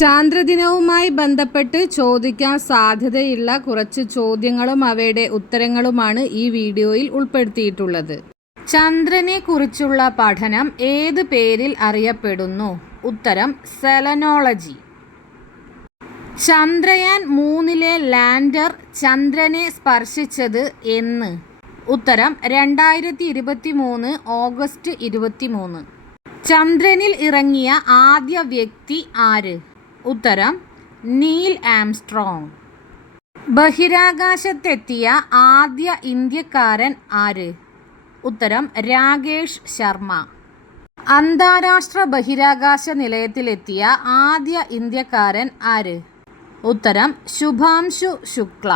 ചാന്ദ്രദിനവുമായി ബന്ധപ്പെട്ട് ചോദിക്കാൻ സാധ്യതയുള്ള കുറച്ച് ചോദ്യങ്ങളും അവയുടെ ഉത്തരങ്ങളുമാണ് ഈ വീഡിയോയിൽ ഉൾപ്പെടുത്തിയിട്ടുള്ളത്. ചന്ദ്രനെ കുറിച്ചുള്ള പഠനം ഏത് പേരിൽ അറിയപ്പെടുന്നു? ഉത്തരം സെലനോളജി. ചന്ദ്രയാൻ 3 ലാൻഡർ ചന്ദ്രനെ സ്പർശിച്ചത് എന്ന്? ഉത്തരം 2023 ഓഗസ്റ്റ് 23. ചന്ദ്രനിൽ ഇറങ്ങിയ ആദ്യ വ്യക്തി ആര്? ഉത്തരം നീൽ ആംസ്ട്രോങ്. ബഹിരാകാശത്തെത്തിയ ആദ്യ ഇന്ത്യക്കാരൻ ആര്? ഉത്തരം രാകേഷ് ശർമ്മ. അന്താരാഷ്ട്ര ബഹിരാകാശ നിലയത്തിലെത്തിയ ആദ്യ ഇന്ത്യക്കാരൻ ആര്? ഉത്തരം ശുഭാംശു ശുക്ല.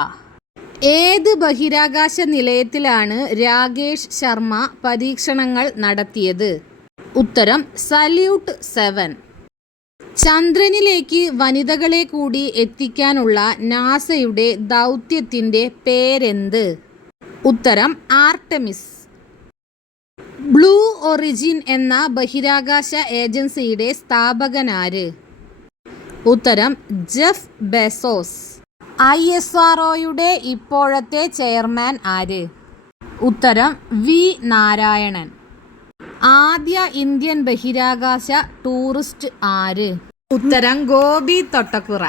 ഏത് ബഹിരാകാശ നിലയത്തിലാണ് രാകേഷ് ശർമ്മ പരീക്ഷണങ്ങൾ നടത്തിയത്? ഉത്തരം സല്യൂട്ട് 7. ചന്ദ്രനിലേക്ക് വനിതകളെ കൂടി എത്തിക്കാനുള്ള നാസയുടെ ദൗത്യത്തിൻ്റെ പേരെന്ത്? ഉത്തരം ആർടെമിസ്. ബ്ലൂ ഒറിജിൻ എന്ന ബഹിരാകാശ ഏജൻസിയുടെ സ്ഥാപകനാര്? ഉത്തരം ജെഫ് ബെസോസ്. ISROയുടെ ഇപ്പോഴത്തെ ചെയർമാൻ ആര്? ഉത്തരം വി നാരായണൻ. ആദ്യ ഇന്ത്യൻ ബഹിരാകാശ ടൂറിസ്റ്റ് ആര്? ഉത്തരം ഗോപി തൊട്ടക്കുറ.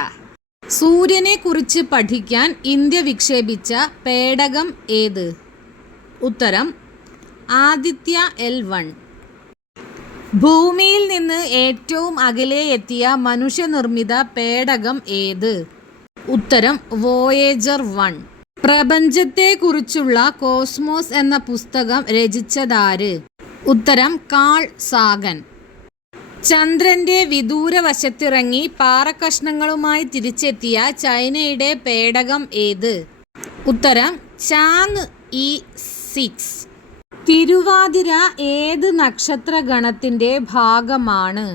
സൂര്യനെ കുറിച്ച് പഠിക്കാൻ ഇന്ത്യ വിക്ഷേപിച്ച പേടകം ഏത്? ഉത്തരം ആദിത്യ L1. ഭൂമിയിൽ നിന്ന് ഏറ്റവും അകലെ എത്തിയ മനുഷ്യനിർമ്മിത പേടകം ഏത്? ഉത്തരം വോയേജർ 1. പ്രപഞ്ചത്തെക്കുറിച്ചുള്ള കോസ്മോസ് എന്ന പുസ്തകം രചിച്ചതാര്? ഉത്തരം കാൾ സാഗൻ. ചന്ദ്രന്റെ വിദൂര വശത്തിറങ്ങി പാറക്കഷ്ണങ്ങളുമായി തിരിച്ചെത്തിയ ചൈനയുടെ പേടകം ഏത്? ഉത്തരം ചാങ് E6. തിരുവാതിര ഏത് നക്ഷത്രഗണത്തിന്റെ ഭാഗമാണ്?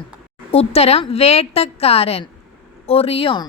ഉത്തരം വേട്ടക്കാരൻ ഒറിയോൺ.